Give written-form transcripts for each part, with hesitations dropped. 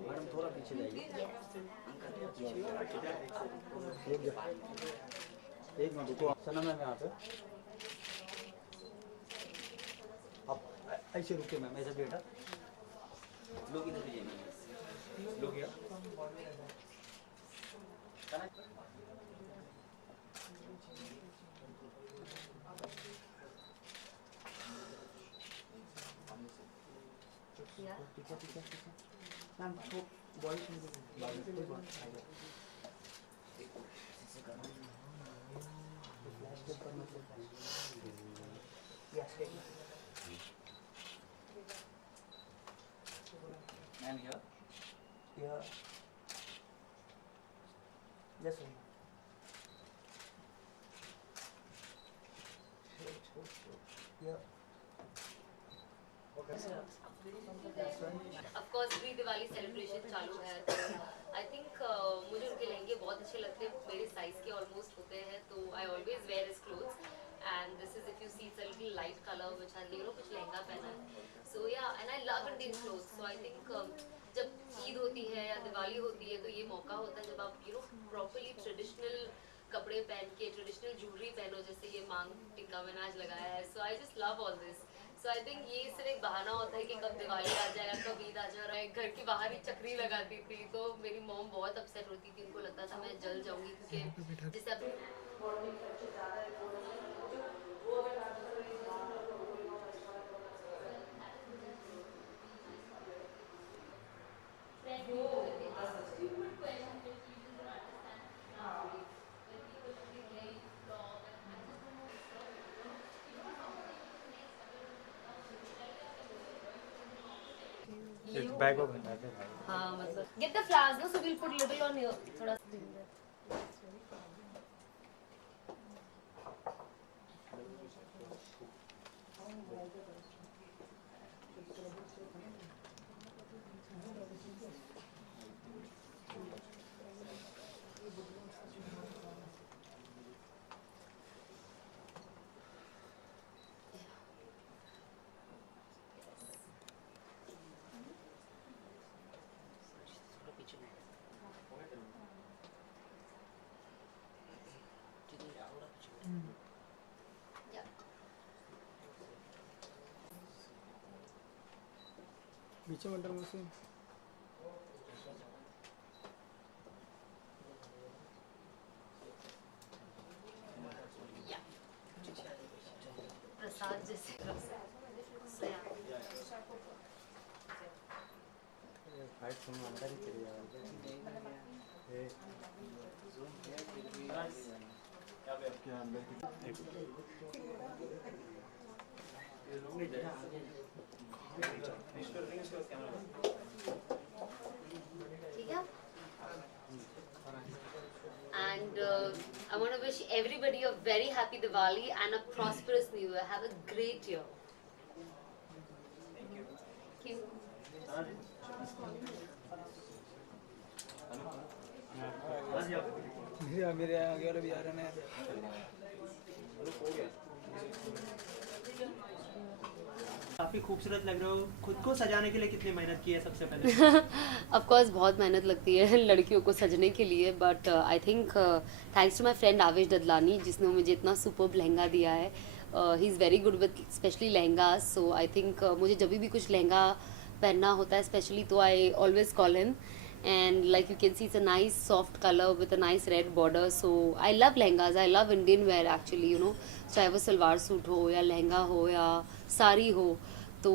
Madam थोड़ा पीछे जाइए। एक मिनट रुको, सनम मैम यहाँ पे। आप ऐसे रुके मैम, ऐसे बेटा लोग इधर भी जाइए, लोग यार ma'am body ma'am here yes sir yeah Of course pre Diwali celebration चालू है तो आई थिंक मुझे उनके लहंगे बहुत अच्छे लगते हैं, मेरे साइज के ऑलमोस्ट होते हैं, तो I always wear his clothes and this is if you see it's a little light colour which has कुछ लहंगा पहना है, सो या and I love Indian clothes, so I think जब ईद होती है या दिवाली होती है तो ये मौका होता है जब आप प्रॉपर्ली ट्रेडिशनल कपड़े पहन के ट्रेडिशनल ज्वेलरी पहनो, जैसे ये मांग टिक्का मैंने आज लगाया है, so I just love all this. So I think ये सिर्फ एक बहाना होता है कि कब दिवाली आ जाए, कब ईद आ जाए, और घर के बाहर ही चक्री लगाती थी तो मेरी मॉम बहुत अपसेट होती थी, उनको लगता था मैं जल जाऊंगी क्योंकि जैसे अपनी बैग ऑफ है हाँ मतलब get the flowers no, so we'll put little on here थोड़ा पीछे मंडल मशीन प्रसाद जैसे फाइट तुम अंदर ही चली जाओगे क्या अंदर की and I want to wish everybody a very happy Diwali and a prosperous new year. Have a great year. Thank you. मेरे आगे वाले भी आ रहे हैं। काफी खूबसूरत लग रहे हो, खुद को सजाने के लिए कितनी मेहनत की है सबसे पहले? Of course बहुत मेहनत लगती है लड़कियों को सजने के लिए, but I think thanks to my friend Avesh Dadlani जिसने मुझे इतना सुपर्ब लहंगा दिया है। He is very good with specially lehenga, so I think मुझे जब भी कुछ लहंगा पहनना होता है स्पेशली तो I always call him, and like you can see it's a nice soft color with a nice red border, so I love lehengas, I love Indian wear actually, चाहे वो सलवार सूट हो या लहंगा हो या साड़ी हो, तो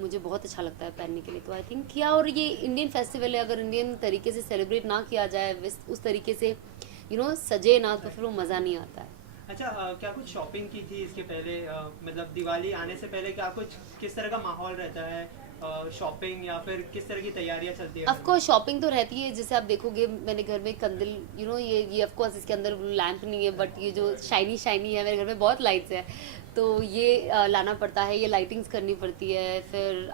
मुझे बहुत अच्छा लगता है पहनने के लिए, तो आई थिंक किया। और ये इंडियन फेस्टिवल है, अगर इंडियन तरीके से सेलिब्रेट ना किया जाए उस तरीके से सजे ना, तो फिर वो मज़ा नहीं आता है। अच्छा, क्या कुछ शॉपिंग की थी इसके पहले, मतलब दिवाली आने से पहले क्या कुछ किस तरह का माहौल रहता है, शॉपिंग या फिर किस तरह की तैयारियां चलती है? ऑफ कोर्स शॉपिंग तो रहती है, जैसे आप देखोगे मैंने घर में कंदिल ये ऑफ कोर्स इसके अंदर लैंप नहीं है, बट ये जो शाइनी शाइनी है मेरे घर में बहुत लाइट्स है, तो ये लाना पड़ता है, ये लाइटिंग्स करनी पड़ती है। फिर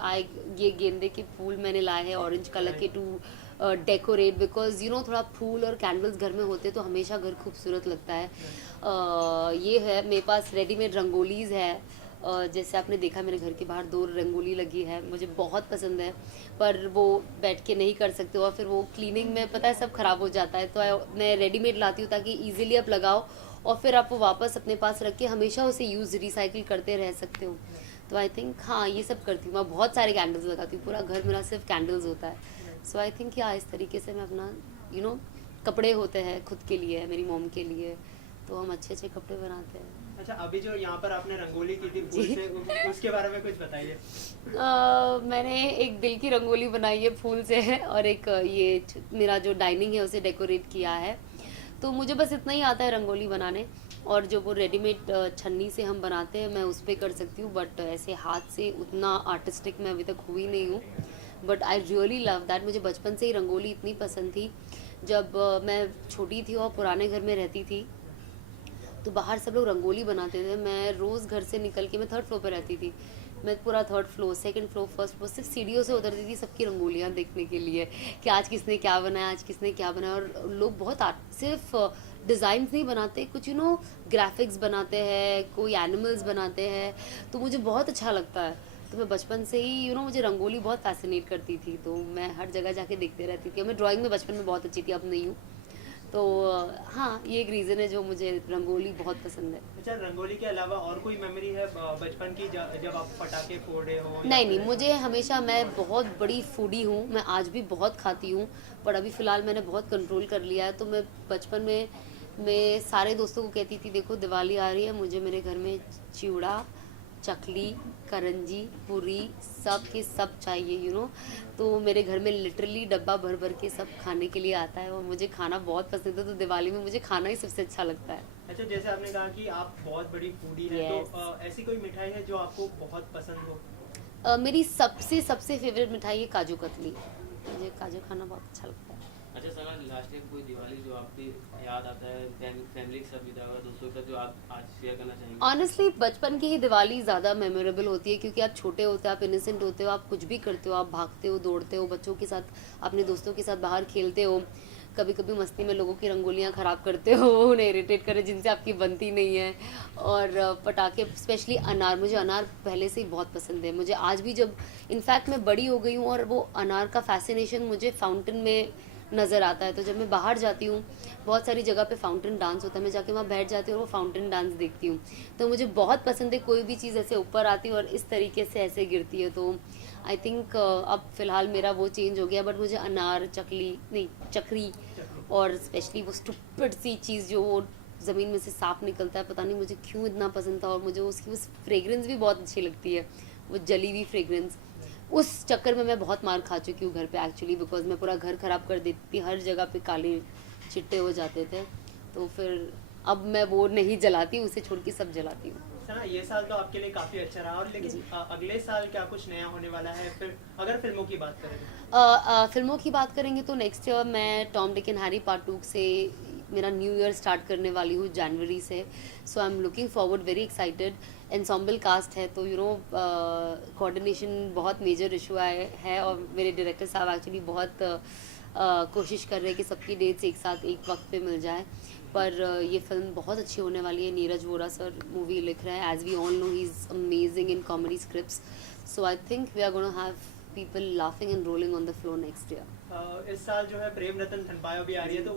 ये गेंदे के फूल मैंने लाए हैं ऑरेंज कलर के टू डेकोरेट, बिकॉज थोड़ा फूल और कैंडल्स घर में होते तो हमेशा घर खूबसूरत लगता है। ये है मेरे पास रेडीमेड रंगोलीज है, जैसे आपने देखा मेरे घर के बाहर 2 रंगोली लगी है, मुझे बहुत पसंद है, पर वो बैठ के नहीं कर सकते और फिर वो क्लीनिंग में पता है सब खराब हो जाता है, तो मैं रेडीमेड लाती हूँ ताकि इजीली आप लगाओ और फिर आप वो वापस अपने पास रख के हमेशा उसे यूज़ रिसाइकिल करते रह सकते हो। तो आई थिंक हाँ ये सब करती हूँ मैं, बहुत सारे कैंडल्स लगाती हूँ, पूरा घर मेरा सिर्फ कैंडल्स होता है। सो आई थिंक इस तरीके से मैं अपना कपड़े होते हैं खुद के लिए, मेरी मॉम के लिए, तो हम अच्छे अच्छे कपड़े बनाते हैं। अच्छा, अभी जो यहाँ पर आपने रंगोली की थी फूल से, उसके बारे में कुछ बताइए। मैंने एक दिल की रंगोली बनाई है फूल से है, और एक ये मेरा जो डाइनिंग है उसे डेकोरेट किया है, तो मुझे बस इतना ही आता है रंगोली बनाने। और जो वो रेडीमेड छन्नी से हम बनाते हैं मैं उस पर कर सकती हूँ, बट ऐसे हाथ से उतना आर्टिस्टिक मैं अभी तक हुई नहीं हूँ। But I really love that, मुझे बचपन से ही रंगोली इतनी पसंद थी। जब मैं छोटी थी और पुराने घर में रहती थी तो बाहर सब लोग रंगोली बनाते थे, मैं रोज़ घर से निकल के, मैं 3rd फ्लोर पर रहती थी, मैं पूरा 3rd floor 2nd floor 1st floor सिर्फ सीढ़ियों से उतरती थी सबकी रंगोलियाँ देखने के लिए कि आज किसने क्या बनाया, आज किसने क्या बनाया। और लोग बहुत सिर्फ डिज़ाइंस नहीं बनाते, कुछ ग्राफिक्स बनाते हैं, कोई एनिमल्स बनाते हैं, तो मुझे बहुत अच्छा लगता है। तो मैं बचपन से ही मुझे रंगोली बहुत फैसिनेट करती थी, तो मैं हर जगह जाके देखते रहती थी। मैं ड्राइंग में बचपन में बहुत अच्छी थी, अब नहीं हूँ। तो हाँ ये एक रीज़न है जो मुझे रंगोली बहुत पसंद है। अच्छा, रंगोली के अलावा और कोई मेमोरी है बचपन की जब आप पटाखे फोड़े हो? नहीं, मुझे हमेशा, मैं बहुत बड़ी फूडी हूँ, मैं आज भी बहुत खाती हूँ, पर अभी फ़िलहाल मैंने बहुत कंट्रोल कर लिया है। तो मैं बचपन में मैं सारे दोस्तों को कहती थी देखो दिवाली आ रही है, मुझे मेरे घर में चिवड़ा, चकली, करंजी, पूरी सब के सब चाहिए तो मेरे घर में लिटरली डब्बा भर भर के सब खाने के लिए आता है और मुझे खाना बहुत पसंद है, तो दिवाली में मुझे खाना ही सबसे अच्छा लगता है। अच्छा, जैसे आपने कहा कि आप बहुत बड़ी फूडी हैं, Yes. तो ऐसी कोई मिठाई है जो आपको बहुत पसंद हो? मेरी सबसे फेवरेट मिठाई है काजू कतली, मुझे काजू खाना बहुत अच्छा लगता है। अच्छा सलमान, लास्ट टाइम कोई दिवाली जो आपकी याद आता है, फैमिली के साथ बिता हुआ दोस्तों का, जो आप आज शेयर करना चाहेंगे? ऑनेस्टली बचपन की ही दिवाली ज़्यादा मेमोरेबल होती है, क्योंकि आप छोटे होते हो, आप इनोसेंट होते हो, आप कुछ भी करते हो, आप भागते हो, दौड़ते हो, बच्चों के साथ, अपने दोस्तों के साथ बाहर खेलते हो, कभी कभी मस्ती में लोगों की रंगोलियाँ ख़राब करते हो, उन्हें इरिटेट करे जिनसे आपकी बनती नहीं है। और पटाखे, स्पेशली अनार, मुझे अनार पहले से ही बहुत पसंद है। मुझे आज भी, जब इनफैक्ट मैं बड़ी हो गई हूँ और वो अनार का फैसिनेशन मुझे फाउंटेन में नज़र आता है, तो जब मैं बाहर जाती हूँ बहुत सारी जगह पे फाउंटेन डांस होता है, मैं जाके वहाँ बैठ जाती हूँ और वो फाउंटेन डांस देखती हूँ, तो मुझे बहुत पसंद है। कोई भी चीज़ ऐसे ऊपर आती है और इस तरीके से ऐसे गिरती है, तो आई थिंक अब फ़िलहाल मेरा वो चेंज हो गया। बट मुझे अनार, चकरी और स्पेशली वो स्टूपिड सी चीज़ जो वो ज़मीन में से सांप निकलता है, पता नहीं मुझे क्यों इतना पसंद था, और मुझे उसकी उस फ्रेगरेंस भी बहुत अच्छी लगती है, वो जली हुई फ्रेगरेंस। उस चक्कर में मैं बहुत मार खा चुकी हूँ घर पे एक्चुअली, बिकॉज मैं पूरा घर ख़राब कर देती थी, हर जगह पे काले चिट्टे हो जाते थे, तो फिर अब मैं वो नहीं जलाती, उसे छोड़ के सब जलाती हूँ। सना, ये साल तो आपके लिए काफ़ी अच्छा रहा, और लेकिन अगले साल क्या कुछ नया होने वाला है? फिर अगर फिल्मों की बात करें, फिल्मों की बात करेंगे तो नेक्स्ट ईयर मैं Tom Dick and Harry part 2 से मेरा न्यू ईयर स्टार्ट करने वाली हूँ जनवरी से। So I am looking forward, very excited. Ensemble cast है, तो कोऑर्डिनेशन बहुत मेजर इशू है, और मेरे डायरेक्टर साहब एक्चुअली बहुत कोशिश कर रहे हैं कि सबकी डेट्स एक साथ एक वक्त पे मिल जाए। पर ये फिल्म बहुत अच्छी होने वाली है। नीरज वोरा सर मूवी लिख रहे हैं, as we all know he is amazing in comedy scripts, so I think we are gonna have people laughing and rolling on the floor next year. इस साल जो है प्रेम रतन धन पायो भी आ रही है, तो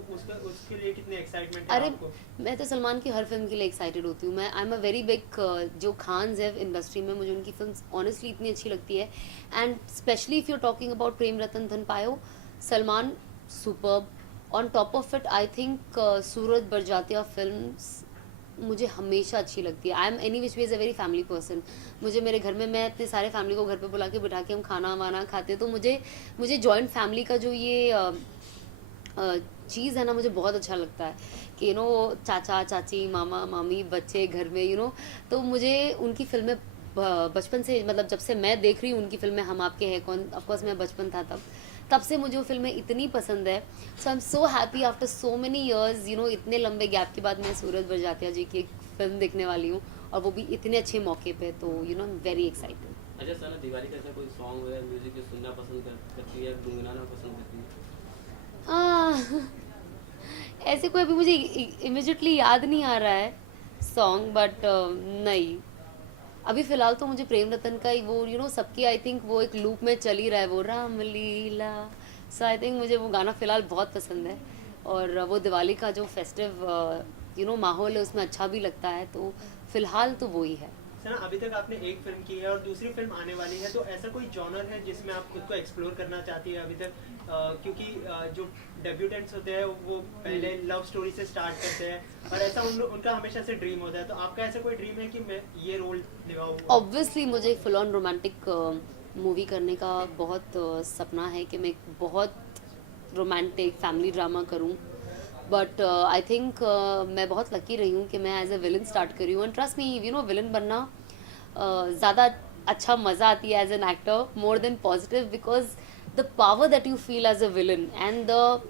उसके लिए कितने एक्साइटमेंट है अरे आपको? मैं तो सलमान की हर फिल्म के लिए एक्साइटेड होती हूँ। मैं I am a very big, जो खान्स है इंडस्ट्री में, मुझे उनकी फिल्म ऑनेस्टली इतनी अच्छी लगती है। And specially if you are talking about Prem Ratan Dhan Payo, Salman superb. On top of it I think Sooraj Barjatya films मुझे हमेशा अच्छी लगती है। I am any which ways a very family person. मुझे मेरे घर में, मैं अपने सारे फैमिली को घर पे बुला के बिठा के हम खाना वाना खाते हैं, तो मुझे जॉइंट फैमिली का जो ये चीज़ है ना, मुझे बहुत अच्छा लगता है कि चाचा चाची, मामा मामी, बच्चे घर में तो मुझे उनकी फिल्में बचपन से, मतलब जब से मैं देख रही हूँ उनकी फिल्में, हम आपके हैं कौन, ऑफकोर्स मैं बचपन था तब से मुझे वो फिल्में इतनी पसंद है. So I am so happy after so many years, you know, इतने लंबे गैप के बाद मैं सूरज बड़जात्या जी की एक फिल्म देखने वाली हूँ, और वो भी इतने अच्छे मौके पे. तो you know, I am very excited. अच्छा सर, दिवाली का ऐसा कोई सॉन्ग वगैरह म्यूजिक जो सुनना पसंद करती है, गुनगुनाना पसंद करती है? ऐसे कोई अभी मुझे इमिजिएटली याद नहीं आ रहा है सॉन्ग, बट नहीं, अभी फिलहाल तो मुझे प्रेम रतन का ही वो, यू नो, सबकी आई थिंक वो एक लूप में चल ही रहा है, वो रामलीला. सो आई थिंक मुझे वो गाना फिलहाल बहुत पसंद है, और वो दिवाली का जो फेस्टिव यू नो माहौल है उसमें अच्छा भी लगता है, तो फिलहाल तो वो ही है. सना, अभी तक आपने एक फिल्म की है और दूसरी फिल्म आने वाली है, तो ऐसा कोई जॉनर है जिसमें आप खुद को एक्सप्लोर करना चाहती है अभी तक? क्योंकि जो डेब्यूटेंट्स होते हैं वो पहले लव स्टोरी से स्टार्ट करते हैं, और ऐसा उनका हमेशा से ड्रीम होता है, तो आपका ऐसा कोई ड्रीम है कि मैं ये रोल निभाऊँ? ऑब्वियसली मुझे फुल ऑन रोमांटिक मूवी करने का बहुत सपना है कि मैं एक बहुत रोमांटिक फैमिली ड्रामा करूं, बट आई थिंक मैं बहुत लकी रही हूँ कि मैं एज अ विलन स्टार्ट करी हूँ. And trust me, you know, villain बनना ज़्यादा अच्छा मज़ा आती है as an actor, more than positive, because the power that you feel as a villain and the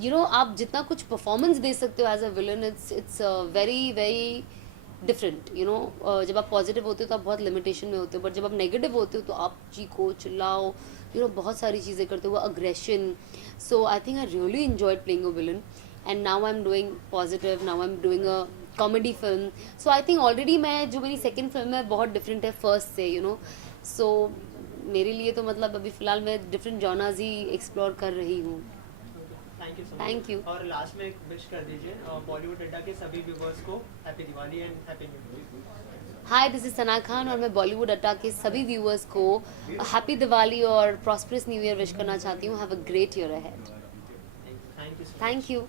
you know, आप जितना कुछ परफॉर्मेंस दे सकते हो as a villain, it's very very different. You know, जब आप पॉजिटिव होते हो तो आप बहुत लिमिटेशन में होते हो, बट जब आप नेगेटिव होते हो तो आप चीखो चिल्लाओ, यू नो, बहुत सारी चीज़ें करते हो, aggression. So I think I really enjoyed playing a villain, and now I am doing positive, now I am doing a comedy film. So I think already मैं, जो मेरी सेकेंड फिल्म है बहुत डिफरेंट है फर्स्ट से, you know. सो मेरे लिए तो मतलब अभी फ़िलहाल मैं डिफरेंट जॉनर्स ही एक्सप्लोर कर रही हूँ. Thank you so Thank you. और लास्ट में एक विश कर दीजिए बॉलीवुड अड्डा के सभी व्यूवर्स को happy Diwali and happy new year. Hi, this is Sana Khan, और मैं बॉलीवुड अड्डा के सभी व्यूअर्स को हैप्पी दिवाली और प्रॉस्परस न्यू ईयर विश करना चाहती हूँ. Have a great year ahead. Thank you so much. Thank you.